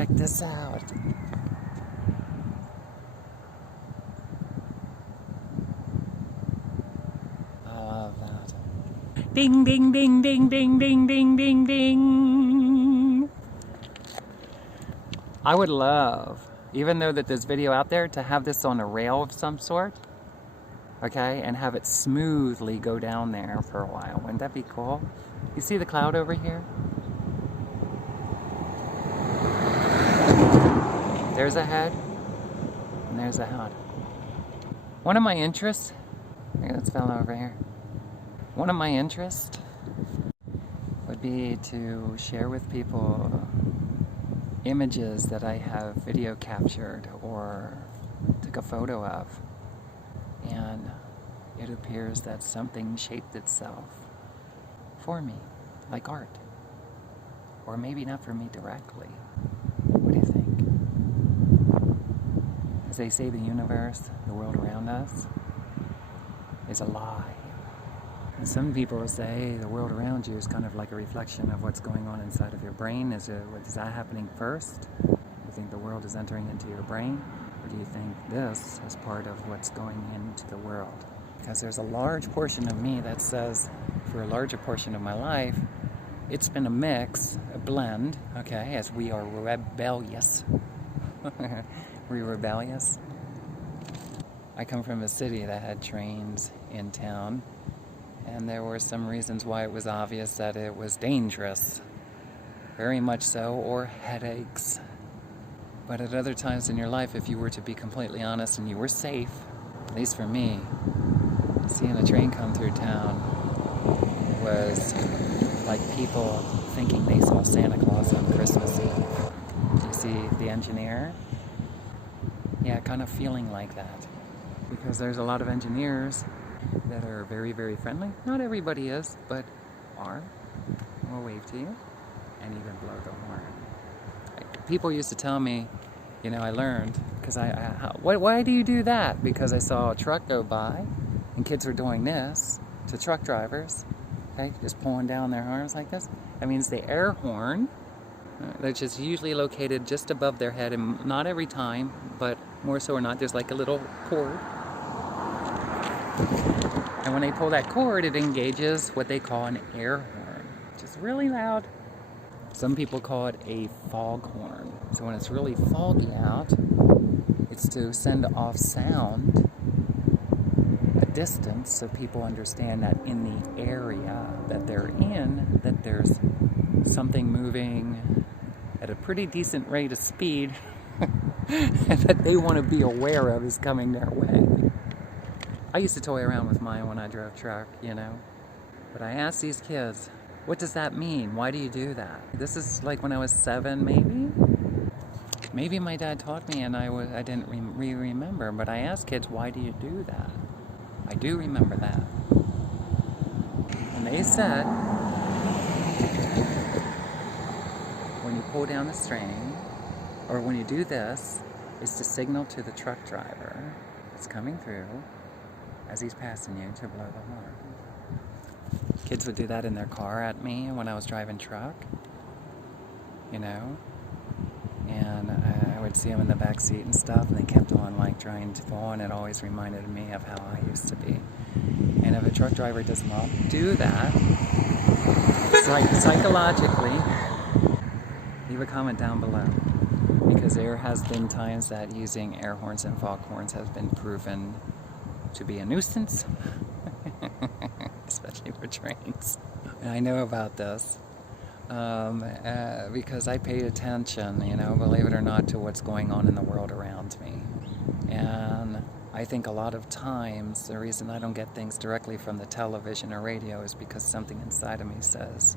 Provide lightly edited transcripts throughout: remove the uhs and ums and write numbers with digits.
check this out. I love that. Ding, ding, ding, ding, ding, ding, ding, ding, ding. I would love, even though that there's video out there, to have this on a rail of some sort. Okay, and have it smoothly go down there for a while. Wouldn't that be cool? You see the cloud over here? There's a head, and there's a head. One of my interests, look at this fellow over here. One of my interests would be to share with people images that I have video captured or took a photo of. And it appears that something shaped itself for me, like art. Or maybe not for me directly. What do you think? As they say, the universe, the world around us, is a lie. And some people say the world around you is kind of like a reflection of what's going on inside of your brain. Is that happening first? Do you think the world is entering into your brain? Or do you think this is part of what's going into the world? Because there's a large portion of me that says, for a larger portion of my life, it's been a mix, a blend, okay, as we are rebellious. We're rebellious. I come from a city that had trains in town, and there were some reasons why it was obvious that it was dangerous. Very much so, or headaches. But at other times in your life, if you were to be completely honest and you were safe, at least for me, seeing a train come through town was like people thinking they saw Santa Claus on Christmas Eve. You see the engineer? Yeah, kind of feeling like that. Because there's a lot of engineers that are very, very friendly. Not everybody is, but are. Will wave to you and even blow the horn. People used to tell me, you know, I learned, because why do you do that? Because I saw a truck go by, and kids were doing this to truck drivers, okay, just pulling down their horns like this. That means the air horn, which is usually located just above their head, and not every time, but more so or not, there's like a little cord. And when they pull that cord, it engages what they call an air horn, which is really loud. Some people call it a foghorn. So when it's really foggy out, it's to send off sound a distance so people understand that in the area that they're in, that there's something moving at a pretty decent rate of speed and that they want to be aware of is coming their way. I used to toy around with mine when I drove truck, you know. But I asked these kids, what does that mean? Why do you do that? This is like when I was 7, maybe? Maybe my dad taught me and I didn't remember, but I asked kids, why do you do that? I do remember that. And they said, when you pull down the string, or when you do this, is to signal to the truck driver that's coming through as he's passing you to blow the horn. Kids would do that in their car at me when I was driving truck, you know, and I would see them in the back seat and stuff, and they kept on like trying to pull, and it always reminded me of how I used to be. And if a truck driver does not do that, psychologically, leave a comment down below, because there has been times that using air horns and foghorns has been proven to be a nuisance. Especially for trains. And I know about this because I paid attention, you know, believe it or not, to what's going on in the world around me. And I think a lot of times the reason I don't get things directly from the television or radio is because something inside of me says,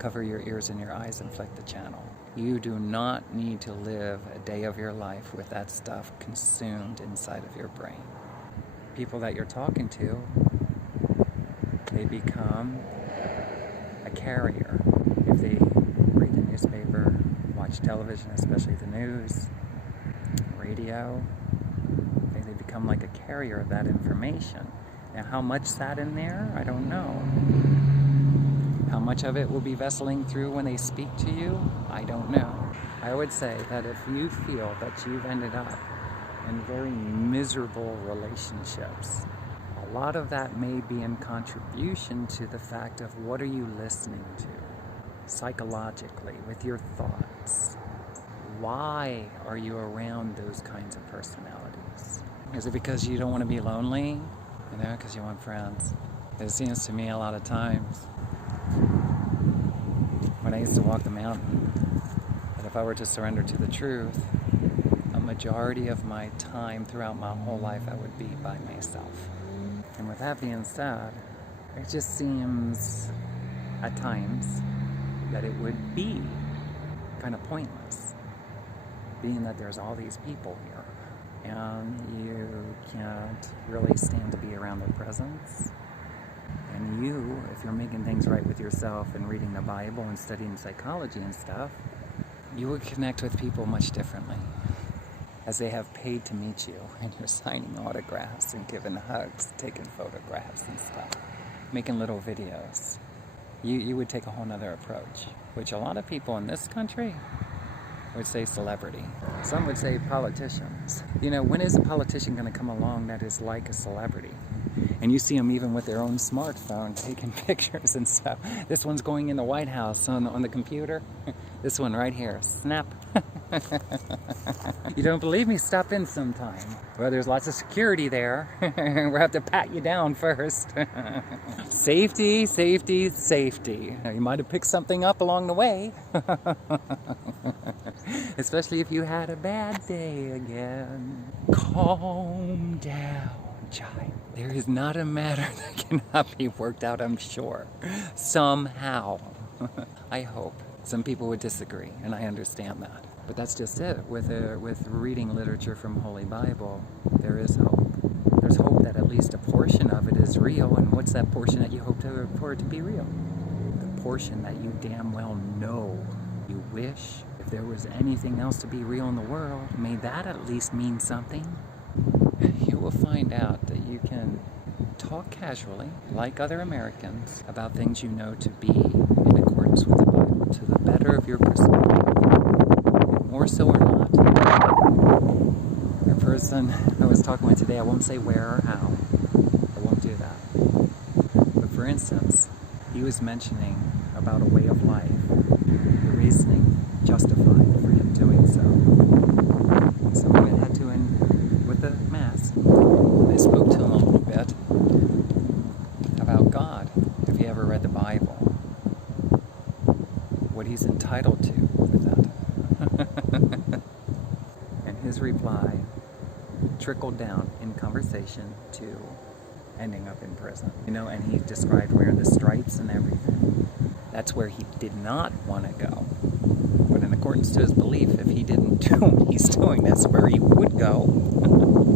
cover your ears and your eyes and flick the channel. You do not need to live a day of your life with that stuff consumed inside of your brain. People that you're talking to, they become a carrier. If they read the newspaper, watch television, especially the news, radio, they become like a carrier of that information. Now, how much sat in there, I don't know. How much of it will be vesseling through when they speak to you, I don't know. I would say that if you feel that you've ended up in very miserable relationships, a lot of that may be in contribution to the fact of what are you listening to psychologically with your thoughts. Why are you around those kinds of personalities? Is it because you don't want to be lonely? Because you want friends. It seems to me a lot of times when I used to walk the mountain that if I were to surrender to the truth, a majority of my time throughout my whole life I would be by myself. And with that being said, it just seems at times that it would be kind of pointless, being that there's all these people here and you can't really stand to be around their presence. And you, if you're making things right with yourself and reading the Bible and studying psychology and stuff, you would connect with people much differently, as they have paid to meet you and you're signing autographs and giving hugs, taking photographs and stuff, making little videos. You would take a whole nother approach, which a lot of people in this country would say celebrity. Some would say politicians. When is a politician going to come along that is like a celebrity? And you see them even with their own smartphone taking pictures and stuff. This one's going in the White House on the computer. This one right here, snap. You don't believe me? Stop in sometime. Well, there's lots of security there. We'll have to pat you down first. Safety, safety, safety. Now, you might have picked something up along the way. Especially if you had a bad day again. Calm down, child. There is not a matter that cannot be worked out, I'm sure. Somehow. I hope. Some people would disagree, and I understand that. But that's just it. With reading literature from Holy Bible, there is hope. There's hope that at least a portion of it is real. And what's that portion that you hope for it to be real? The portion that you damn well know. You wish, if there was anything else to be real in the world, may that at least mean something. You will find out that you can talk casually, like other Americans, about things you know to be in accordance with the Bible, to the better of your perspective. More so or not. A person I was talking with today, I won't say where or how. I won't do that. But for instance, he was mentioning about a way of life, the reasoning justified for him doing so. So we went head to him with the Mass. I spoke to him a little bit about God, if he ever read the Bible, what he's entitled to with that. And his reply trickled down in conversation to ending up in prison. And he described wearing the stripes and everything. That's where he did not want to go. But in accordance to his belief, if he didn't do what he's doing, that's where he would go.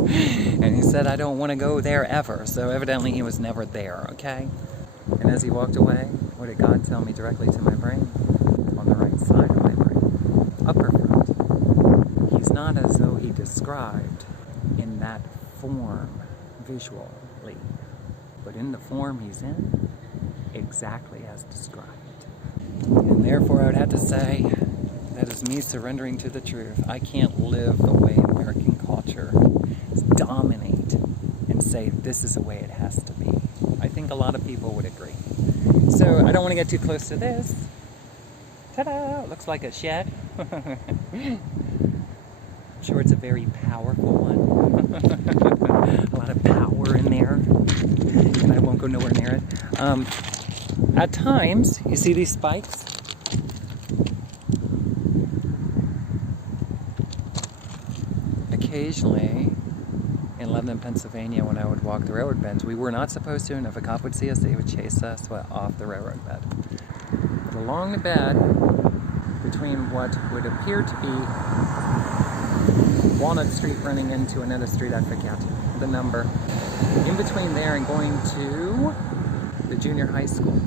And he said, I don't want to go there ever. So evidently he was never there, okay? And as he walked away, what did God tell me directly to my brain? On the right side of my brain. Upper front. He's not as though he described in that form visually, but in the form he's in, exactly as described. And therefore I would have to say, that is me surrendering to the truth. I can't live the way American culture dominate and say this is the way it has to be. I think a lot of people would agree. So I don't want to get too close to this. Ta-da! Looks like a shed. I'm sure it's a very powerful one. A lot of power in there. And I won't go nowhere near it. At times, you see these spikes? Occasionally, in Lebanon, Pennsylvania, when I would walk the railroad beds, we were not supposed to, and if a cop would see us, they would chase us off the railroad bed. But along the bed, between what would appear to be Walnut Street running into another street, I forget the number, in between there and going to the junior high school.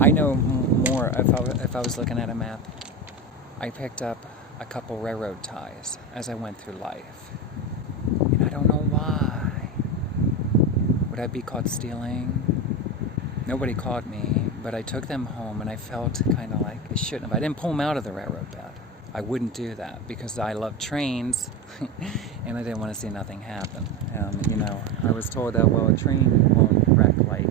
I know more if I was looking at a map. I picked up a couple railroad ties as I went through life. And I don't know why. Would I be caught stealing? Nobody caught me, but I took them home and I felt kind of like I shouldn't have. I didn't pull them out of the railroad bed. I wouldn't do that because I love trains and I didn't want to see nothing happen. You know, I was told that, well, a train won't wreck like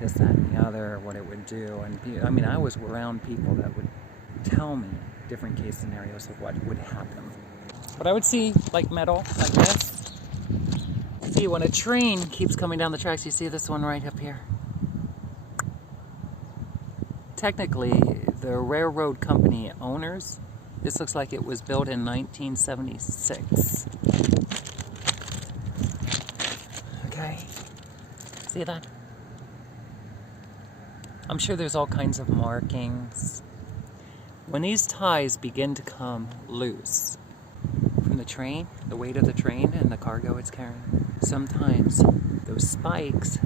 this, that, and the other, what it would do. And I mean, I was around people that would tell me different case scenarios of what would happen. But I would see like metal like this. See, when a train keeps coming down the tracks, you see this one right up here. Technically, the railroad company owners, this looks like it was built in 1976. Okay, see that? I'm sure there's all kinds of markings. When these ties begin to come loose from the train, the weight of the train and the cargo it's carrying, sometimes those spikes,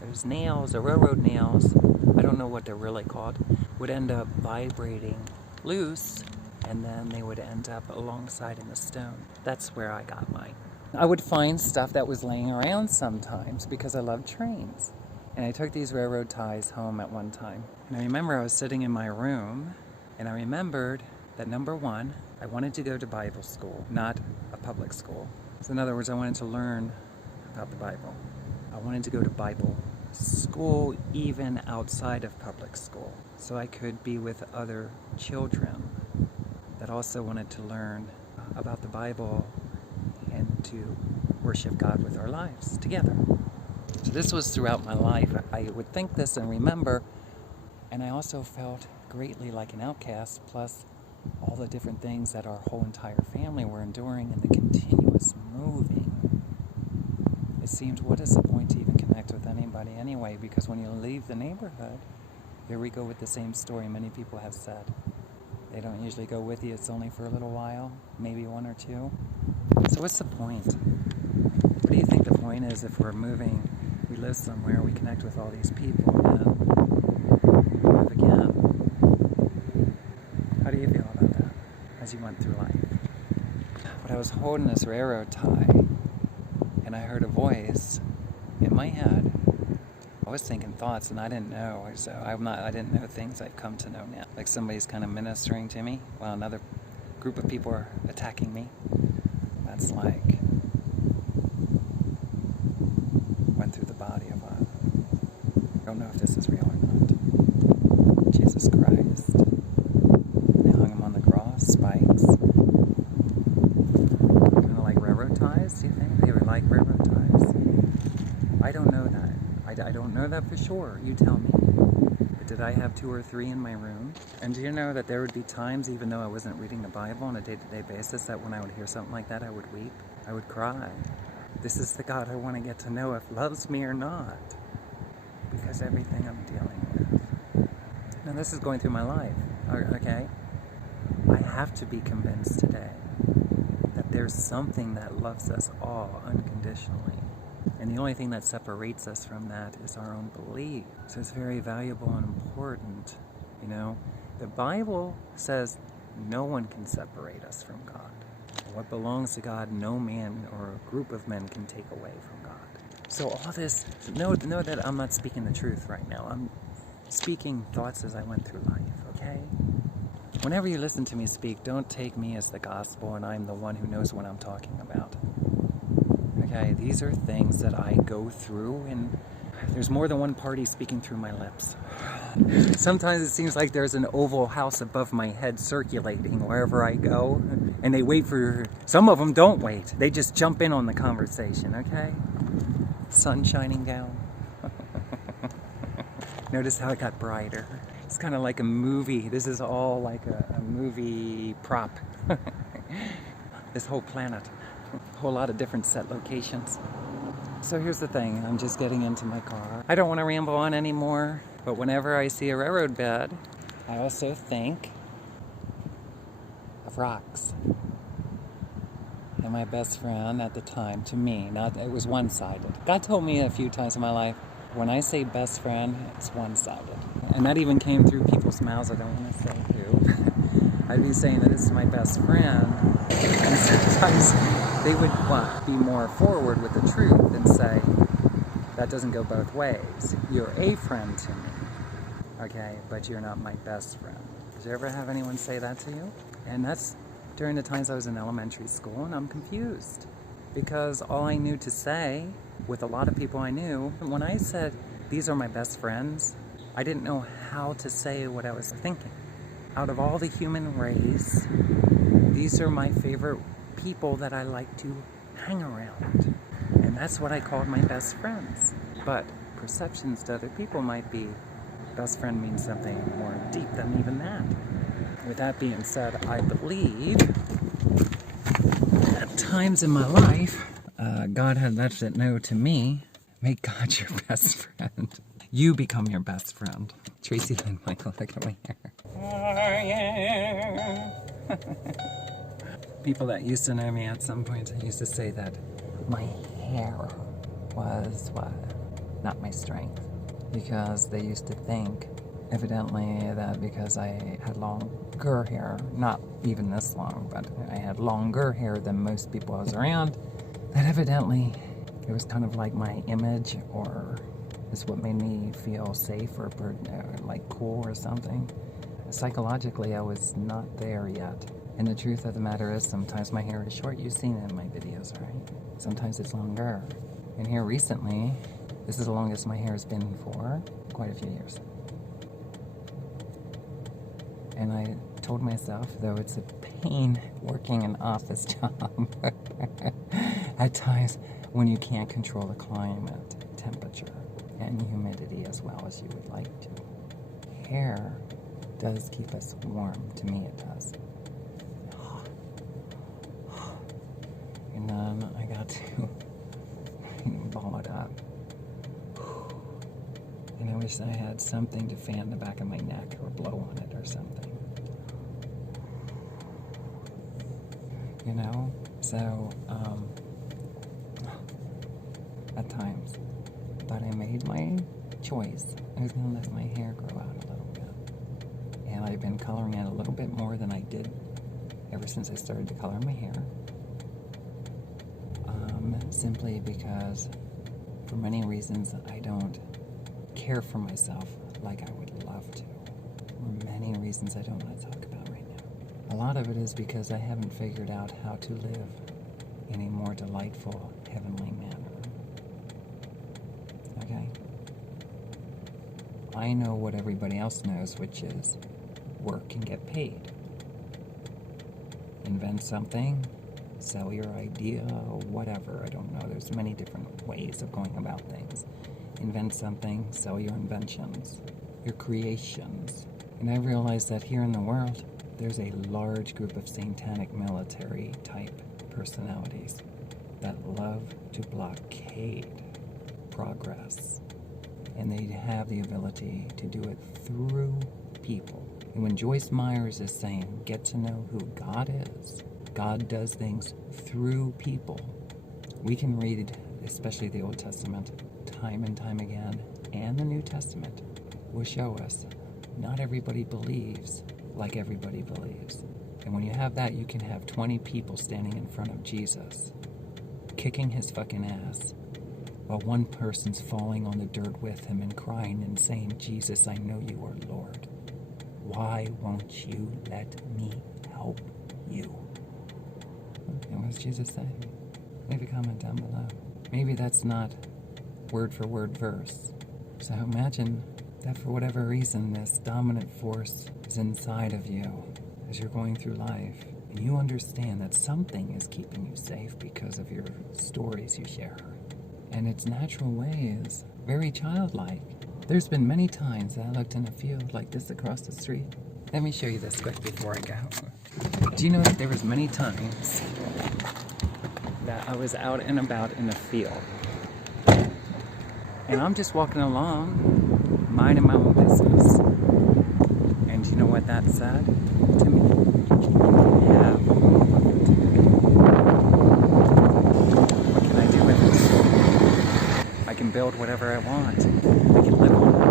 those nails, the railroad nails, I don't know what they're really called, would end up vibrating loose, and then they would end up alongside in the stone. That's where I got mine. I would find stuff that was laying around sometimes because I love trains. And I took these railroad ties home at one time. And I remember I was sitting in my room, and I remembered that number one, I wanted to go to Bible school, not a public school. So in other words, I wanted to learn about the Bible. I wanted to go to Bible school even outside of public school, so I could be with other children that also wanted to learn about the Bible and to worship God with our lives together. So this was throughout my life. I would think this and remember, and I also felt greatly like an outcast, plus all the different things that our whole entire family were enduring and the continuous moving. It seemed, what is the point to even connect with anybody anyway? Because when you leave the neighborhood, here we go with the same story many people have said. They don't usually go with you, it's only for a little while, maybe one or two. So what's the point? What do you think the point is if we're moving, we live somewhere, we connect with all these people, and we move again? How do you feel about that as you went through life? But I was holding this railroad tie, and I heard a voice in my head. I was thinking thoughts, and I didn't know. So I didn't know things I've come to know now. Like somebody's kind of ministering to me while another group of people are attacking me. That's like went through the body of a, I don't know if this is real or not. Jesus Christ. They hung him on the cross, spikes. Kind of like railroad ties, do you think? They were like railroad ties? I don't know that. I don't know that for sure. You tell me. But did I have 2 or 3 in my room? And do you know that there would be times, even though I wasn't reading the Bible on a day-to-day basis, that when I would hear something like that, I would weep. I would cry. This is the God I want to get to know if loves me or not. Because everything I'm dealing with. Now this is going through my life, okay? I have to be convinced today that there's something that loves us all unconditionally. And the only thing that separates us from that is our own belief. So it's very valuable and important, you know. The Bible says no one can separate us from God. What belongs to God, no man or a group of men can take away from God. So all this, know that I'm not speaking the truth right now. I'm speaking thoughts as I went through life, okay? Whenever you listen to me speak, don't take me as the gospel and I'm the one who knows what I'm talking about. Okay, these are things that I go through, and there's more than one party speaking through my lips. Sometimes it seems like there's an oval house above my head circulating wherever I go, and they wait for, some of them don't wait, they just jump in on the conversation, okay? Sun shining down. Notice how it got brighter. It's kind of like a movie. This is all like a movie prop. This whole planet. A whole lot of different set locations. So here's the thing, I'm just getting into my car. I don't want to ramble on anymore, but whenever I see a railroad bed, I also think of rocks. And my best friend at the time, to me, it was one-sided. God told me a few times in my life, when I say best friend, it's one-sided. And that even came through people's mouths, I don't want to say who. I'd be saying that this is my best friend, and sometimes they would be more forward with the truth and say, that doesn't go both ways. You're a friend to me, okay, but you're not my best friend. Did you ever have anyone say that to you? And that's during the times I was in elementary school, and I'm confused. Because all I knew to say, with a lot of people I knew, when I said, these are my best friends, I didn't know how to say what I was thinking. Out of all the human race, these are my favorite people that I like to hang around. And that's what I called my best friends. But perceptions to other people might be, best friend means something more deep than even that. With that being said, I believe at times in my life, God had let it know to me, make God your best friend. You become your best friend. Tracilyn, Michael, look at my hair. People that used to know me at some point used to say that my hair was what? Not my strength. Because they used to think, evidently, that because I had longer hair, not even this long, but I had longer hair than most people I was around, that evidently it was kind of like my image, or is what made me feel safe or like cool or something. Psychologically, I was not there yet. And the truth of the matter is, sometimes my hair is short. You've seen it in my videos, right? Sometimes it's longer. And here recently, this is the longest my hair has been for quite a few years. And I told myself, though it's a pain working an office job, at times when you can't control the climate, temperature, and humidity as well as you would like to. Hair does keep us warm. To me, it does. And then I got to ball it up. And I wish I had something to fan the back of my neck or blow on it or something. You know? So, at times. But I made my choice. I was going to let my hair grow out a little bit. And I've been coloring it a little bit more than I did ever since I started to color my hair. Simply because, for many reasons, I don't care for myself like I would love to. For many reasons I don't want to talk about right now. A lot of it is because I haven't figured out how to live in a more delightful, heavenly manner. Okay? I know what everybody else knows, which is work and get paid. Invent something, sell your idea, or whatever. I don't know. There's many different ways of going about things. Invent something, sell your inventions, your creations. And I realized that here in the world, there's a large group of satanic military type personalities that love to blockade progress. And they have the ability to do it through people. And when Joyce Myers is saying, get to know who God is, God does things through people. We can read, especially the Old Testament, time and time again, and the New Testament will show us not everybody believes like everybody believes. And when you have that, you can have 20 people standing in front of Jesus, kicking his fucking ass, while one person's falling on the dirt with him and crying and saying, Jesus, I know you are Lord. Why won't you let me help you? And what does Jesus say? Leave a comment down below. Maybe that's not word for word verse. So imagine that for whatever reason, this dominant force is inside of you as you're going through life. And you understand that something is keeping you safe because of your stories you share. And its natural way is very childlike. There's been many times that I looked in a field like this across the street. Let me show you this quick before I go. Do you know that there was many times that I was out and about in a field, and I'm just walking along, minding my own business. And do you know what that said to me? Yeah. What can I do with it? I can build whatever I want. I can live on it.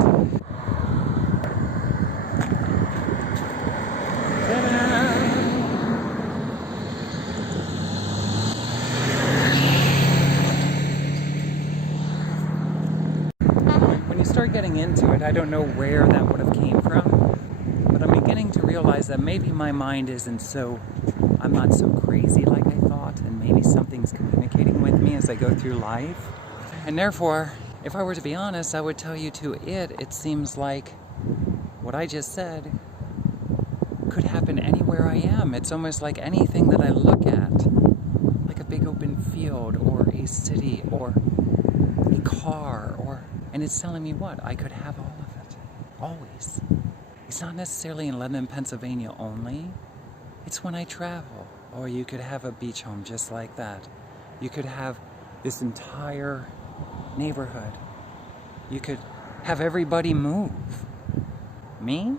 When you start getting into it, I don't know where that would have came from, but I'm beginning to realize realize that maybe my mind isn't so, I'm not so crazy like I thought, and maybe something's communicating with me as I go through life. And therefore, if I were to be honest, I would tell you it seems like what I just said could happen anywhere I am. It's almost like anything that I look at, like a big open field or a city or a car, and it's telling me what? I could have all of it, always. It's not necessarily in Lebanon, Pennsylvania only. It's when I travel. Or you could have a beach home just like that. You could have this entire neighborhood. You could have everybody move. Me?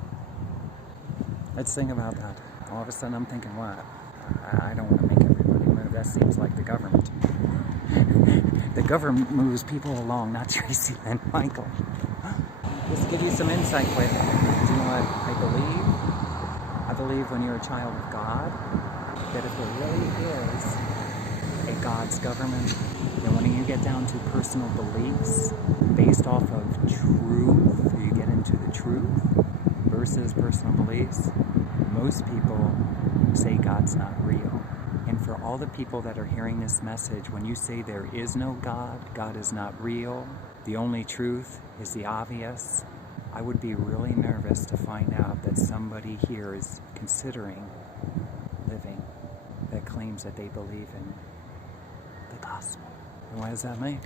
Let's think about that. All of a sudden I'm thinking, what? I don't want to make everybody move. That seems like the government. The government moves people along, not Tracilyn and Michael. Just to give you some insight with it. Do you know what I believe? I believe when you're a child of God, that if there really is a God's government, then when you get down to personal beliefs based off of truth, you get into the truth versus personal beliefs, most people say God's not real. And for all the people that are hearing this message, when you say there is no God, God is not real, the only truth is the obvious, I would be really nervous to find out that somebody here is considering living that claims that they believe in the gospel. And what does that mean?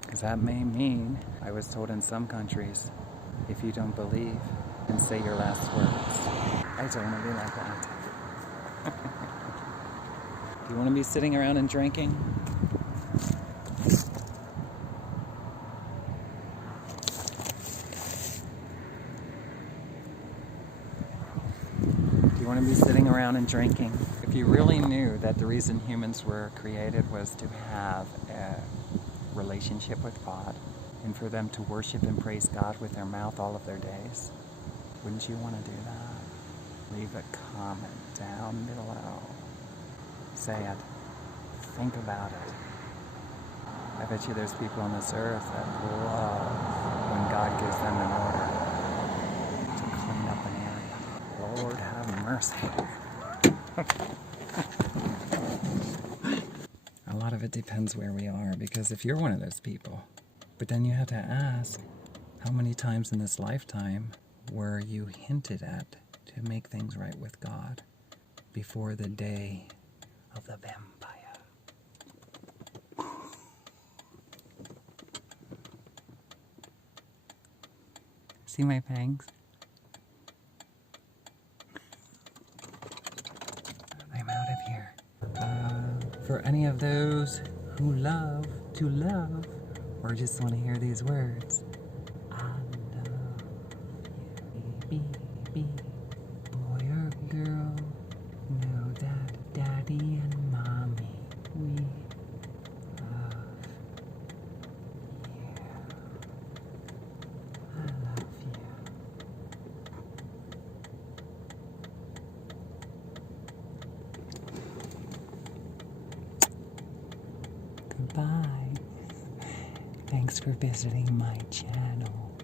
Because that may mean, I was told in some countries, if you don't believe, then say your last words. I don't want to be like that. Do you want to be sitting around and drinking? Do you want to be sitting around and drinking? If you really knew that the reason humans were created was to have a relationship with God and for them to worship and praise God with their mouth all of their days, wouldn't you want to do that? Leave a comment down below. Say it. Think about it. I bet you there's people on this earth that love when God gives them an order to clean up an area. Lord have mercy. A lot of it depends where we are, because if you're one of those people, but then you have to ask, how many times in this lifetime were you hinted at to make things right with God before the day of the vampire? See my fangs? I'm out of here. For any of those who love to love, or just want to hear these words, I love you, baby, boy or girl, know that daddy and mommy, we love you. I love you. Goodbye. Thanks for visiting my channel.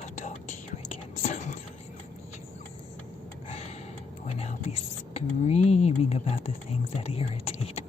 I'll talk to you again sometime when I'll be screaming about the things that irritate